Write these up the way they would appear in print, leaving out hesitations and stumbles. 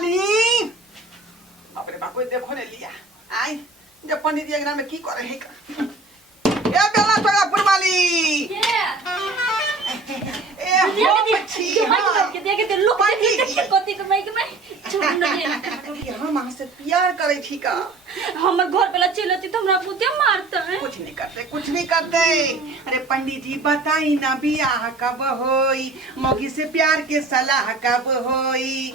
पुरबाली बाप रे बाप देखो ने लिया आई जब पंडित जी अंगना में की करे है का ए बेला छोड़ा पुरबाली ए हो मच्छी के देखे ते लोग देखे कति के माइक में छोड़ न दे हम वहां से प्यार करे थी का हमर घर पेला चलती तो हमरा पुते मारता है कुछ नहीं करते अरे पंडित जी बताई ना बियाह कब होई मौगी से प्यार के सलाह कब होई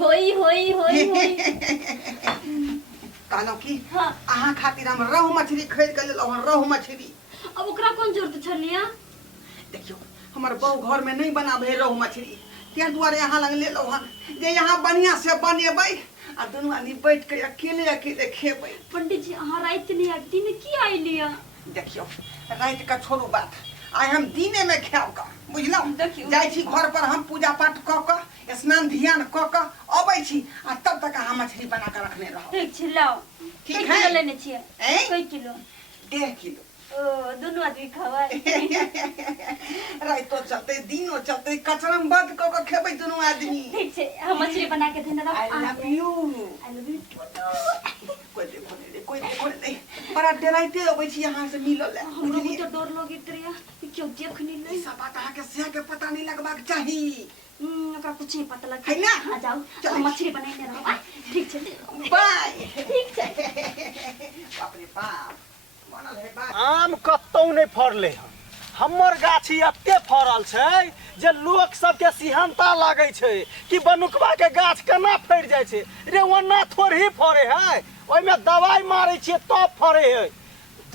कहलो की हां आहा खातिर हम रहु मछली खरीद के लेलो रहु मछली अब ओकरा कोन जरूरत छलिया देखियो हमर बहू घर में नहीं बनाबे रहु मछली त्या दुआरे यहाँ लग ले लो हन जे यहाँ बढ़िया से बनेबै आ दोनों आदमी बैठ के अकेले खेबै पंडित जी अहाँ रात नहीं आ दिन की आइलिया देखियो रात का छोड़ू बात आइ हम दिने में खाओ का बुझलौ जाई छी घर पर हम पूजा पाठ क क स्नान ध्यान क क अबै छी आ तब तक हम मछली बना के रखने रहो ठीक छी लाओ ठीक है लेने छिए कई किलो 1.5 किलो दोनों आदमी खावा रातो चलते दिनो चलते कचरम बंद क के खेबै दोनों आदमी ठीक छे हम मछली बना के देना आई लव यू कोई देखो नहीं बड़ा डराइते अबै छी यहां से मिलल हमरो तो डर लगित रिया क्यों देखनी नहीं सब बात आके से के पता नहीं लगबाक चाही ओकरा कुछ नहीं पता लगे है ना आ जाओ चलो मछली बनाइने रहो ठीक छे बाय ठीक छे बाप रे बाप बनल है बात आम कतौ नहीं फरले हमर गाछी एते फरल छै जे लोक सब के सिहनता लागे छै कि बनुकबा के गाछ केना फड़ जाय छै रे ओना थोड़ी फरे है ओइ में दवाई मारै छियै तब फरे है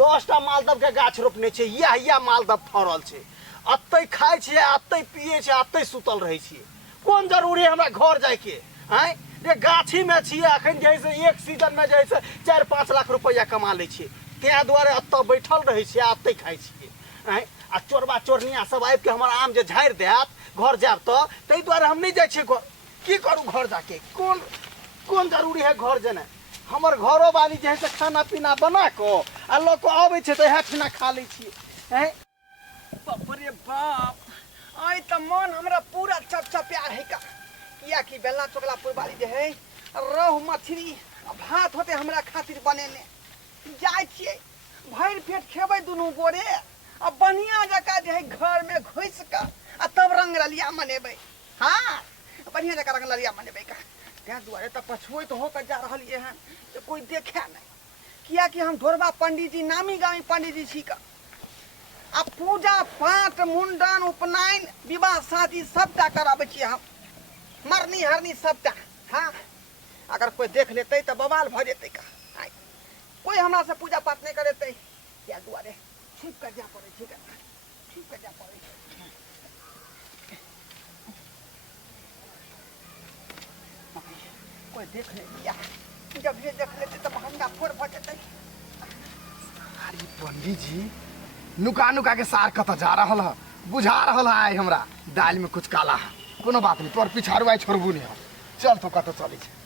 10टा मालदह के गाछ रोपने छै या मालदह फरल छै अत्ते खाय छियै अत्ते पिए छियै अत्ते सुतल रहै छियै कोन जरूरी हमरा घर जाय के हैं रे गाछी में छियै अखन जैसे एक सीजन में जैसे 4-5 लाख रुपया कमा लै छियै त्या दुआरे अत्ते बैठल रहै छियै अत्ते खाय छियै हैं आ चोरबा चोरनिया सब आबि के हमर आम जे झाड़ि देत घर जाब तो तै दुआरे हम नहीं जाइ छियै घर की करू घर जाके कोन जरूरी है घर जेना हमर घरो वाली जे है से खाना पीना बना को आ लोग आबै छै त है खाना खा लै छियै हैं बाप रे बाप आई त मन हमरा पूरा चपचप्या है का किया कि बेला चोकला पुरबाली जे है रोहु मछली भात होते हमरा खातिर बनेने जाय छियै भर पेट खेबै दुनू गोरे अब बढ़िया जका जे है घर में घुस का आ तब रंग रलिया मनेबै हां बढ़िया जका रंग रलिया मनेबै का त्या दुआरे त पछुए तो होकर जा रहलिए हैं तो कोई देखे नहीं किया कि हम ढोरबा पंडित जी नामी गामी पंडित जी छी का अब पूजा पाठ मुंडन उपनयन विवाह शादी सबटा कराबै छी हम मरनी हरनी सबटा हां अगर कोई देख लेते तो बवाल भ जेतै का कोई हमरा से पूजा पाठ नहीं करेतै क्या दुआरे छुप कर जा पड़े ठीक है छुप कर जा पड़े कोई देख ले या जब ये देख लेते तो महंगा फोड़ भ जेतै अरे पंडित जी नुका के सार कत जा रहल है बुझा रहल है आई हमरा दाल में कुछ काला है कोनो बात नहीं तोर पिछाड़ू आई छोड़बू नहीं चल तो कत चले छै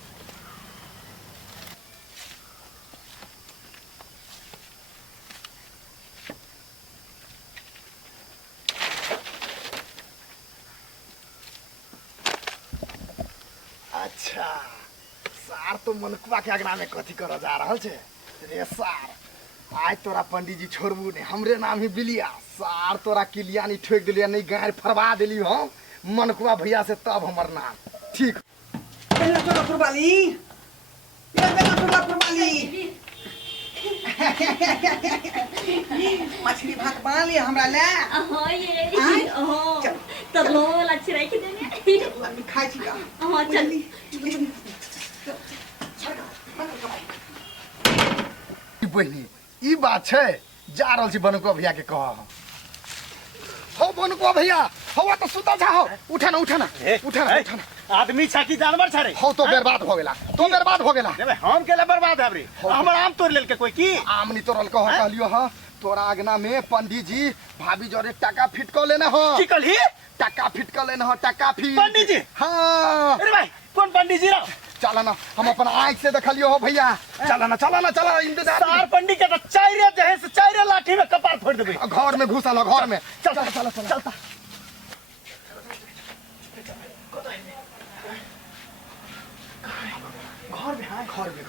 अच्छा सार तो मनकुआ के अगना में कथी कर जा रहल छै रे सार आज तोरा पंडित जी छोड़बू नहीं हमरे नाम ही बिलिया सार तोरा किलिया नहीं ठोक दिलिया नहीं गायर फरवा दिली हम मनकुआ भैया से तब हमर नाम ठीक बेला चोला पुरबाली बेला चोला पुरबाली मछली भात बना लिया हमरा ले हां ये हां तब लो लच्छी रख देने हम खाई छी का हां चल बहनी ई बात छै जा रहल छी बनुकुआ भैया के कह हो बनुकुआ भैया हो तो सुता जा हो उठा ना आदमी छा कि जानवर छा रे हो तो बर्बाद हो गेला रे हम केला बर्बाद है रे हमर आम तोड़ लेल के कोई की आम नहीं तोड़ल कह कहलियो हां तोरा अगना में पंडित जी भाभी जोरे टका फिट क लेना हो की कहली टका फिट क लेना हो टका फिट पंडित जी हां अरे भाई कौन पंडित जी रा चला ना हम अपन आंख से देखलियो हो भैया चला इंतजार सार पंडित के तो चाइरे जहे से चाइरे लाठी में कपार फोड़ देबे घर में घुसल घर में चलता घर में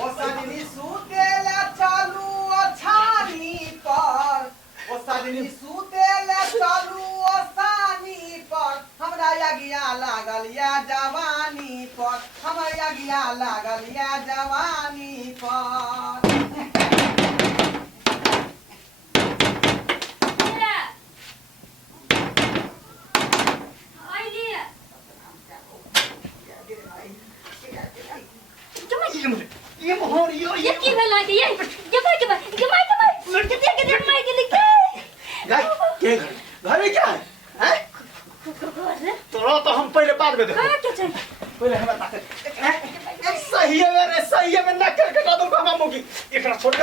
ओ सजनी सुतेला चालू ओछानी पर ओ सजनी सुतेला चालू ओछानी पर हमरा यगिया लागल या जवानी पर हमरा यगिया लागल या जवानी पर ये मोहर ये की भेल लागे ये भाई के मार के दे मार के लिख गाय के घर में क्या है हैं तोरा तो हम पहले बाद में देखो क्या चाहिए पहले हमरा ताके सही है में ना करके कदम का मामूगी एकरा छोड़ के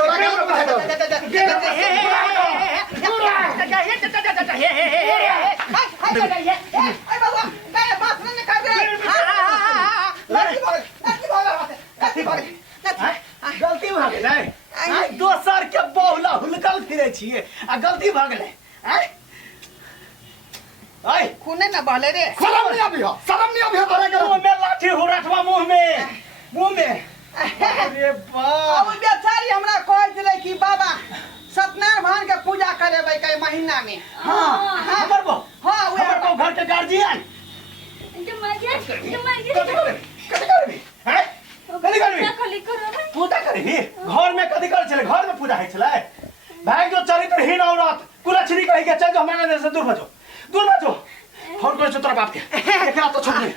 गलती भ गेलै दोसर के बहुला हुलकल फिरे छिए आ गलती भ गेलै आई खूने न बहले रे शरम नहीं अभी तोरे के मुंह में लाठी हो रखवा मुंह में अरे बाप अब बेचारी हमरा कह दिले कि बाबा सत्यनारायण भगवान के पूजा करेबै के महीना में हां हमर बो हां हमर को घर के गार्जियन के मार के कथी करबी हैं कथी करबी खाली करो पूजा करबी घर में कथी करे छले घर में पूजा है छले भाई जो चरित्रहीन औरत कुलछनी कहि के चल जो हमारे देश से दूर भजो फोन कर तोरा बाप के एकरा तो छोड़ दे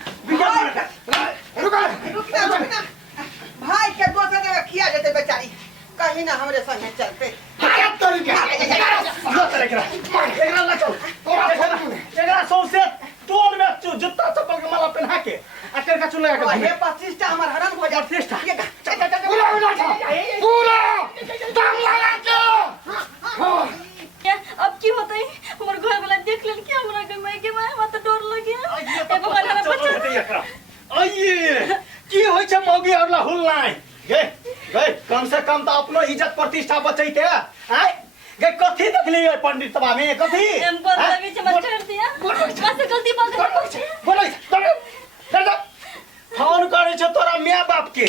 रुक ना भाई के दोसर जगह खिया जेते बेचारी कहीं ना हमरे संगे चलते एकरा ना चल एकरा सौसे तोड़ में जूता चप्पल के माला पहना के आकर का चुला के हे 25 टा हमर हरण हो जाए 25 टा पूरा दम लगा के अब की होतै हमर घर वाला देख लेल कि हमरा के माई के माय मत डर लगे एगो हमारा बच्चा आइए की होय छै मौगी हरला हुल নাই गे कम से कम तो अपनो इज्जत प्रतिष्ठा बचैते हैं गे कथी देखली पंडित सभा में कथी हम बोल लगे छ मत छोड़ दिया बस गलती बात बोलै फोन करे छ तोरा माय बाप के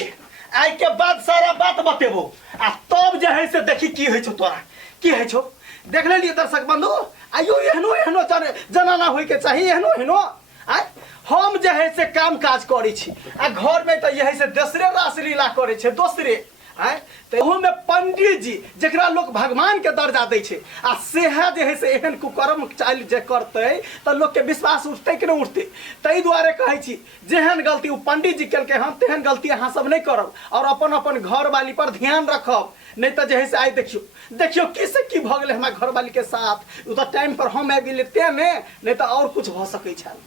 आई के बाद सारा बात बतेबो आ तब जे है से देखी की होय छ तोरा की है छो देख लेलिए दर्शक बंधु आइयो एहनो जनाना होय के चाहिए एहनो आय हम जे है से काम काज करै छी आ घर में तो यही से दूसरे रासलीला करे छे दूसरे आय तो में पंडित जी जकरा लोग भगवान के दर्जा दै छे आ सेहा जे है से एहन कुकर्म चाल जे करते तो लोग के विश्वास उठते कि नहीं उठते तै दुआरे कहै छी जेहन गलती उ पंडित जी केलके हम तेहन गलती अहाँ सब नहीं करब और अपन घर वाली पर ध्यान रखब नहीं तो जे है से आइ देखियो किसे की भ गेलै हमरा घर वाली के साथ उ तो टाइम पर हम आबि गेलै ते नहीं तो और कुछ भ सकै छै